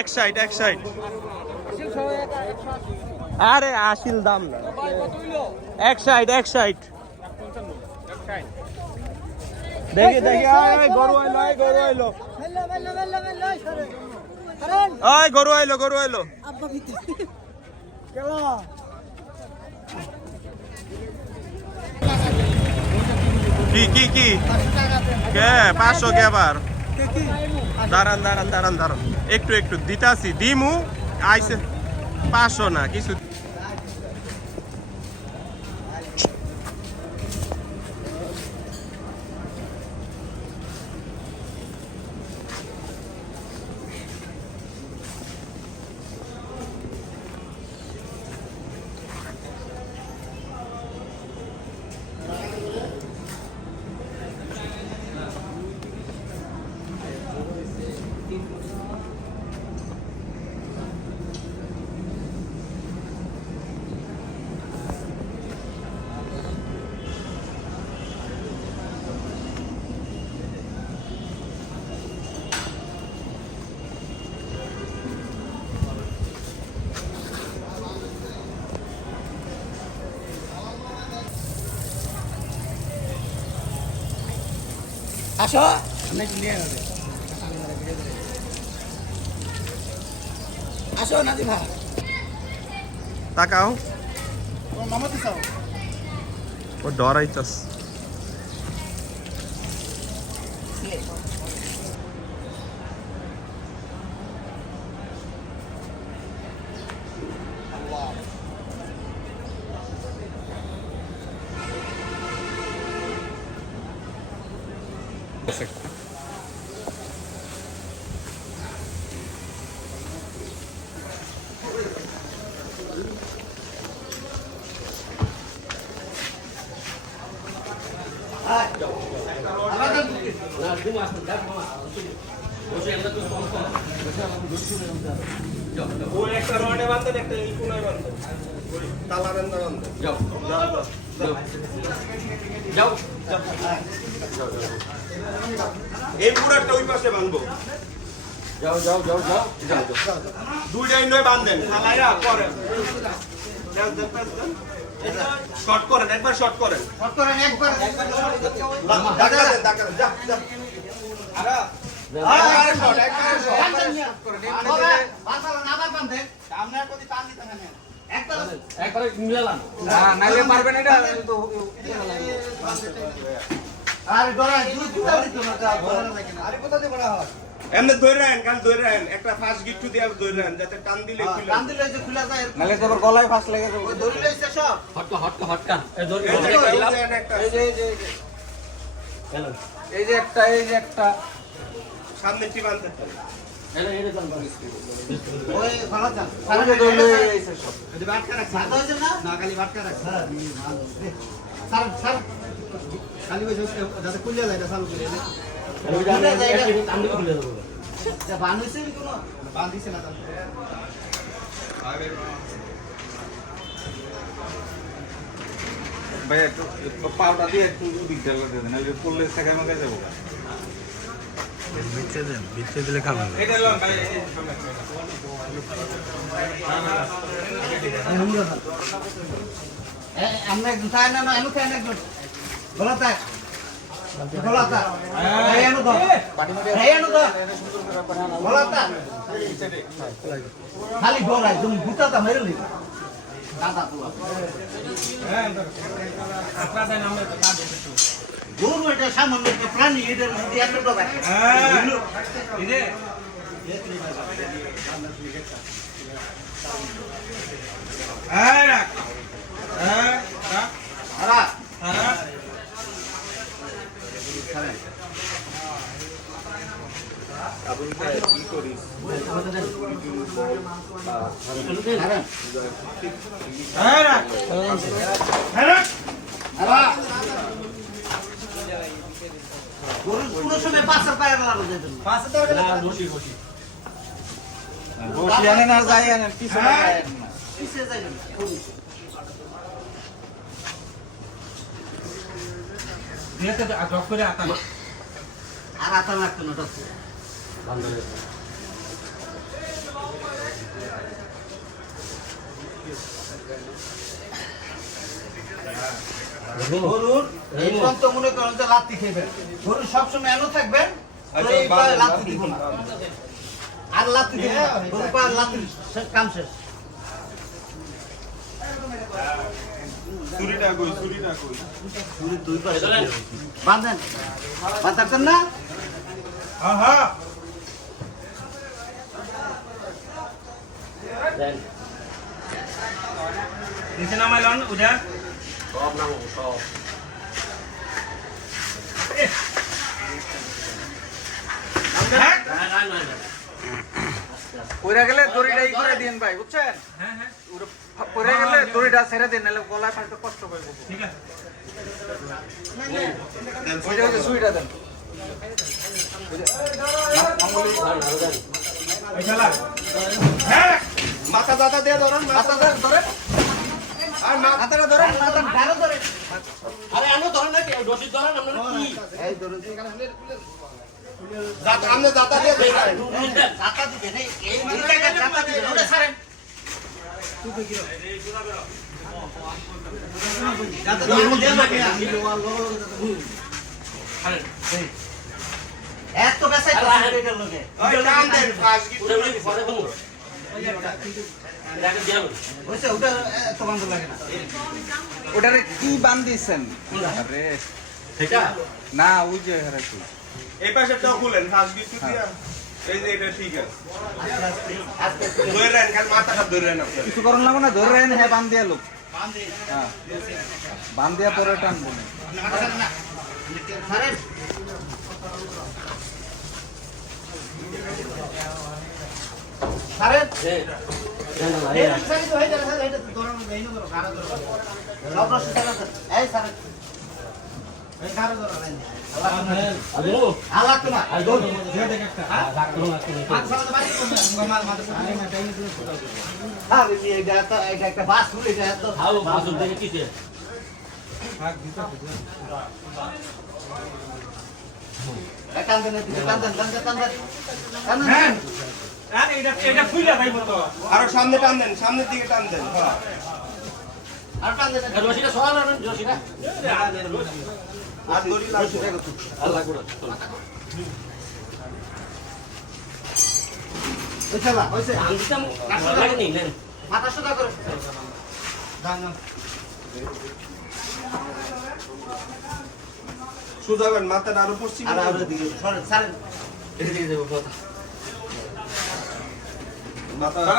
এক সাইড আরে আসিল দাম না এক সাইড দেখি গরু আইলো গরু আইলো কি কে 500 কে আবার দাঁড়ান একটু দিতাছি দিমু আইছে 500 না কিছু আসো আসো নাজি ভাই তাকাও ও মামা দিছাও ও ডরাইতাস একটা রডে বাঁধেন একটা এই কোনায় বাঁধেন তালা বেঁধে বাঁধেন যাও এই পুরাটা ওই পাশে বাঁধবো যাও দুইটাই নয় বাঁধেন তালাইরা করেন শর্ট করেন একবার শর্ট করেন একবার ডাকা যা আরে একবার মিলালাম নাইলে পারবেন এটা আরে ডরা দুটা দিত না আরে কোথা দিয়ে বড় হয় এমনি ধরেন একটা ফাস্ট গিফট দিয়ে ধরেন যাতে টান দিলে যে খুলে যায় নালে তো আবার গলায় ফাঁস লেগে যাবে ওই ধরে লইছে সব হটকা এই যে একটা সামনেটি বাঁধতে ওই ভালো চান সারা ধরলে এইসব সব যদি বাটকা রাখ সাদা হইছে না খালি বাটকা রাখ স্যার খালি ওই যাতে খুলে যায় চালু করে বানিয়েছে কোনো বাঁধিছে না ভাই একটু পাউডার দিয়ে একটু বিদ্যা করে দেন নাহলে পড়লে সেখানে মধ্যে যাবো বিচ্ছে দিলে খাবেন এটা লন ভাই আমরা একজন তাই না এনু খাই না একজন বলাতা এনু দাও এনু দাও বলাতা খালি ডরাই তুমি গুতাটা মেরে লি দাদা তো আপনারা জানেন আমরা কাজ করতে গরু এটা সামান্য একটা প্রাণী এটা যদি একটা ডরাই ইদে রাখ কি করিস পুরো সময় পাঁচের পায়ে লাগা যায় বসি আনেন আর যাই আনেন পিছনে পিছে যায় না নিতে জব করে আতা আর আতা মারতে না গরুর এই পর্যন্ত মনে করেন যে লাত্তি খেবেন গরু সবসময় এলো থাকবেন তো এই পায়ে লাত্তি দিব না আর লাত্তি দিব না গরু পায়ে লাত্তি কাম শেষ চুরিটা কই গরু দুই পাশে বাঁধেন বাঁধতেন না হ্যাঁ নিচে নামাইলন উঠা সব নাম সব পড়ে গেলে দড়িটা ই করে দিন ভাই বুঝছেন হ্যাঁ হ্যাঁ পড়ে গেলে দড়িটা ছেড়ে দিন নাহলে গলায় পাল্টে কষ্ট পাইব ঠিক আছে ওইটা হচ্ছে সুইটা দেন এই শালা হ্যাঁ মাথা দাদা দিয়ে ধরেন মাথা ধরে আর মাথাটা ধরে মাথা ডারো ধরে আরে আনো ধরেন না রশি ধরেন আপনারা কি এই ধরুন দাদা আমনে দাদা দিয়ে ধরেন জাতা দিবেন এই জায়গা জাতা দিবেন ওটা ছাড়েন জাতা দিবেন এত বেসাই তো এটার লগে ওই কাম দেন ফাঁস কি উড়ে উড়ে পরে তুমি এটাকে দিয়াবো হইছে ওটা এত বন্ধ লাগে না ওটারে কি বান দিয়েছেন আরে সেটা না ওই যে হারে কি এই পাশেরটাও খুলেন ফাঁস কিছু দিয়া এই যে এটা ঠিক আছে আস্তে আস্তে ধরে নেন কাল মাথাটা ধরে নেন আপনারা কিছু করুন লাগবে না ধরে রেন হ্যাঁ বান দিয়া লোক বাঁধে হ্যাঁ বান দিয়া পরে টানবো না ছাড়েন ছাড়েন হ্যাঁ এই সাইড হয়ে যাবে স্যার এটা ধরুন এই নো ধরো গাড়া ধরো সব রসে ছাড়েন এই ছাড়েন এই গাড়া ধরো লাইন আদো আল্লাহ তোমার আই গো রাখতো না মাছ সামনে বাড়ি কোন মাছ মাছ হ্যাঁ এটা একটা বাস ফুল এটা তো হাও মাসুম দেখে কিছে কান্দন কান্দন কান্দন কান্দন কান্দন হ্যাঁ আরে এটা খুইলা ভাই মতো আরো সামনে টান দেন সামনের দিকে টান দেন হ্যাঁ আর কান্দন রশিটা সরানো না রশিটা আর দড়ি লাগবে আল্লাহ করে বুঝছো না হইছে আনতাম লাগে নি নেন মাথা সোজা করে দাঁড়ান সুদাবেন মাথাটা আরো পশ্চিম আর আর দিকে সরেন ছাড়েন এদিকে যাবো মাথা